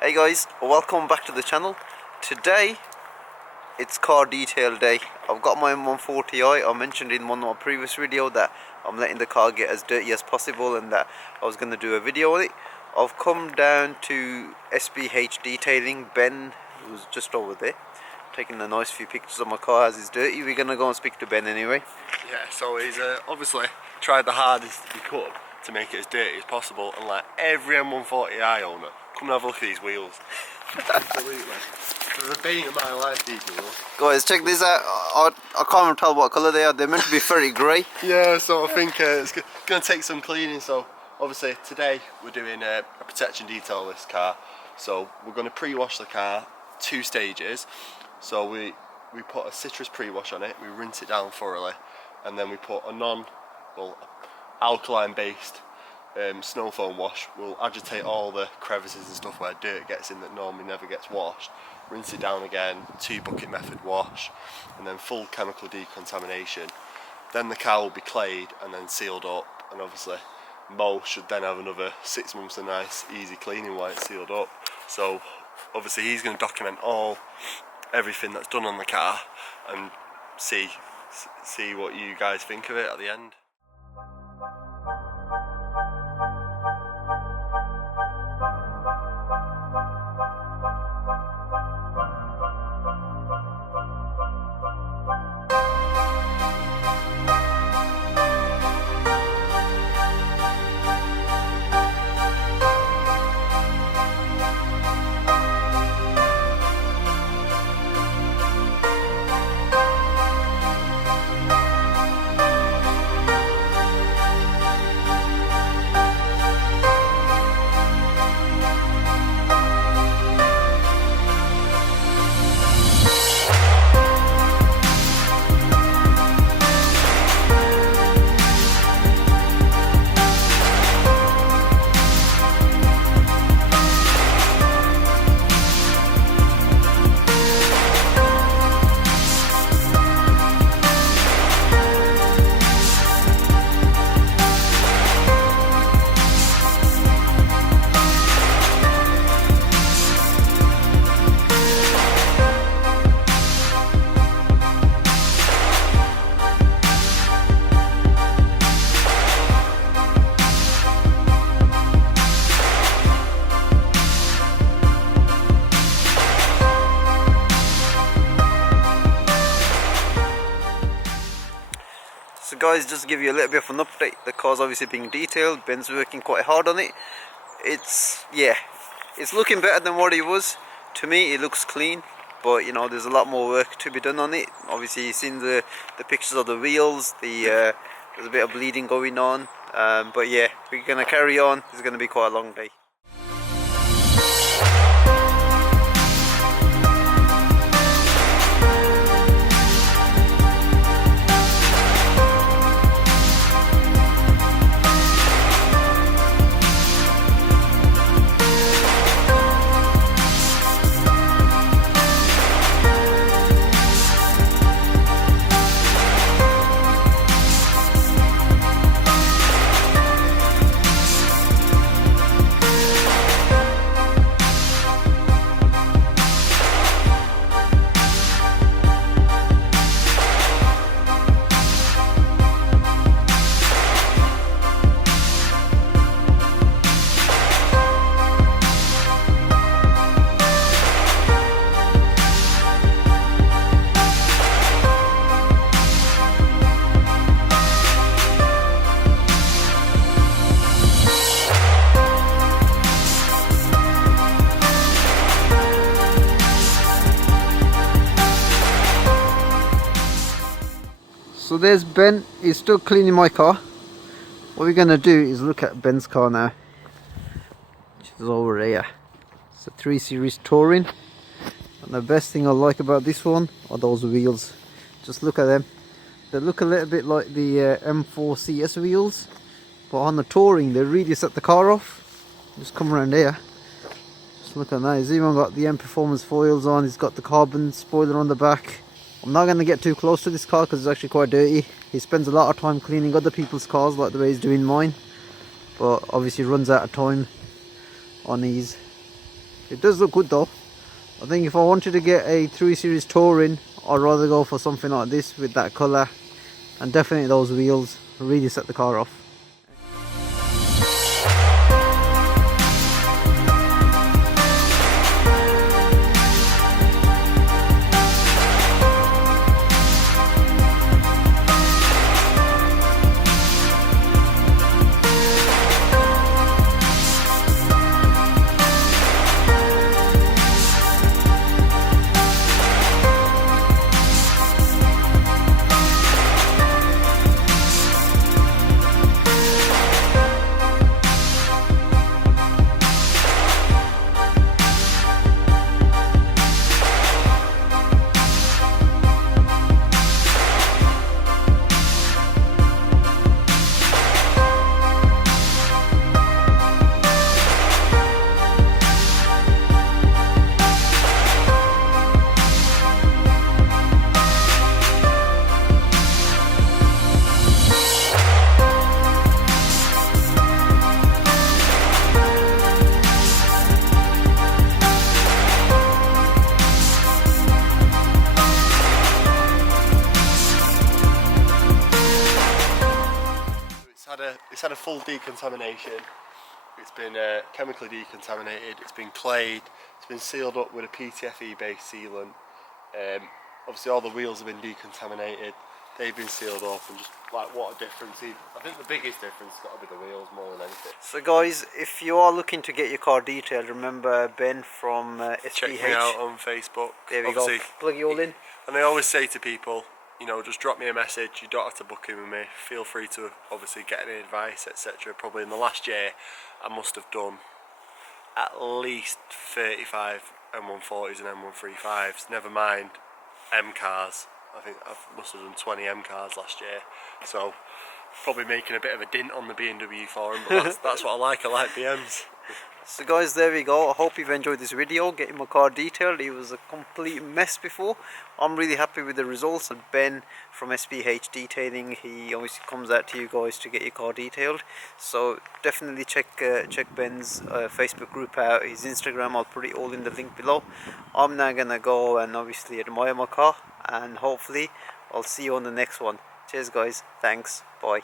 Hey guys, welcome back to the channel. Today it's car detail day. I've got my M140i. I mentioned in one of my previous video that I'm letting the car get as dirty as possible and that I was going to do a video on it. I've come down to SBH Detailing. Ben, who's just over there, taking a nice few pictures of my car as it's dirty. We're going to go and speak to Ben anyway. Yeah, so he's obviously tried the hardest he could to make it as dirty as possible, and like every M140i owner, come and have a look at these wheels. Absolutely. They're the bane of my life, these wheels. Guys, check these out. I can't even tell what colour they are. They're meant to be very grey. Yeah, so I think it's going to take some cleaning. So obviously today we're doing a protection detail on this car. So we're going to pre-wash the car 2 stages. So we put a citrus pre-wash on it, we rinse it down thoroughly, and then we put a alkaline based snow foam wash. We'll agitate all the crevices and stuff where dirt gets in that normally never gets washed, rinse it down again, 2 bucket method wash, and then full chemical decontamination. Then the car will be clayed and then sealed up, and obviously Mo should then have another 6 months of nice easy cleaning while it's sealed up. So obviously he's going to document everything that's done on the car and see what you guys think of it at the end. So guys, just to give you a little bit of an update, the car's obviously being detailed. Ben's working quite hard on it. It's looking better than what it was. To me it looks clean, but you know, there's a lot more work to be done on it. Obviously you've seen the pictures of the wheels, there's a bit of bleeding going on, but yeah, we're going to carry on. It's going to be quite a long day. So there's Ben, he's still cleaning my car. What we're going to do is look at Ben's car now, which is over here. It's a 3 Series Touring, and the best thing I like about this one are those wheels. Just look at them. They look a little bit like the M4 CS wheels, but on the Touring they really set the car off. Just come around here, just look at that. He's even got the M Performance foils on, he's got the carbon spoiler on the back. I'm not going to get too close to this car because it's actually quite dirty. He spends a lot of time cleaning other people's cars like the way he's doing mine, but obviously runs out of time on these. It does look good though. I think if I wanted to get a 3 Series Touring, I'd rather go for something like this with that colour, and definitely those wheels really set the car off. It's had a full decontamination. It's been chemically decontaminated. It's been clayed. It's been sealed up with a PTFE based sealant. Obviously all the wheels have been decontaminated. They've been sealed up, and just like, what a difference. I think the biggest difference has got to be the wheels more than anything. So guys, if you are looking to get your car detailed, remember Ben from SBH. Check me out on Facebook. There we go. Plug you all in. And I always say to people, you know, just drop me a message. You don't have to book in with me. Feel free to obviously get any advice, etc. Probably in the last year, I must have done at least 35 M140s and M135s. Never mind M cars. I think I must have done 20 M cars last year. So probably making a bit of a dint on the BMW for him, but that's what I like. I like BMs. So guys, there we go. I hope you've enjoyed this video, getting my car detailed. It was a complete mess before. I'm really happy with the results. And Ben from SBH Detailing, he obviously comes out to you guys to get your car detailed. So definitely check Ben's Facebook group out, his Instagram. I'll put it all in the link below. I'm now gonna go and obviously admire my car, and hopefully I'll see you on the next one. Cheers guys, thanks, bye.